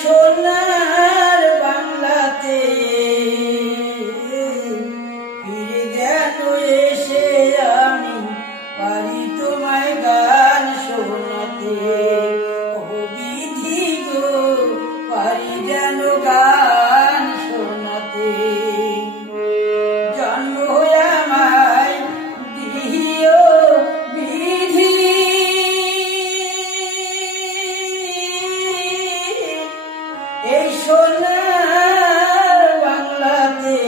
সোনার বাংলাতে ফিরে গেল এসে আমি পারি তোমায় গান শোনাতে। ও বিধি গো পারি যেন গান শোনাতে। জন্ম আমায় দিও বিধি, এই সোনার বাংলাতে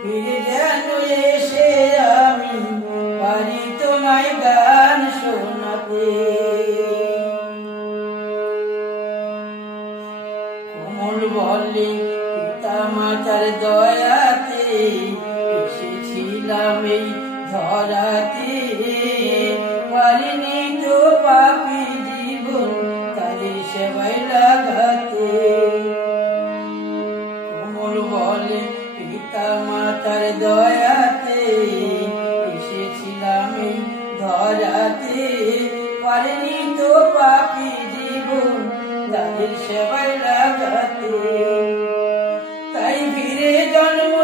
ফিরে যেন এসে আমি পারি তোমায় গান শোনাতে। কোমল বলে পিতা মাতার দয়াতে এসেছিলাম এই ধরাতে। পারিনি তো পাপী জীবন তাদের সেবায় লাগাতে। কোমল বলে পিতা মাতার দয়াতে এসেছিলাম এই ধরাতে। পারিনি তো পাপী জীবন তাদের সেবায় লাগাতে। তাই ফিরে জন্ম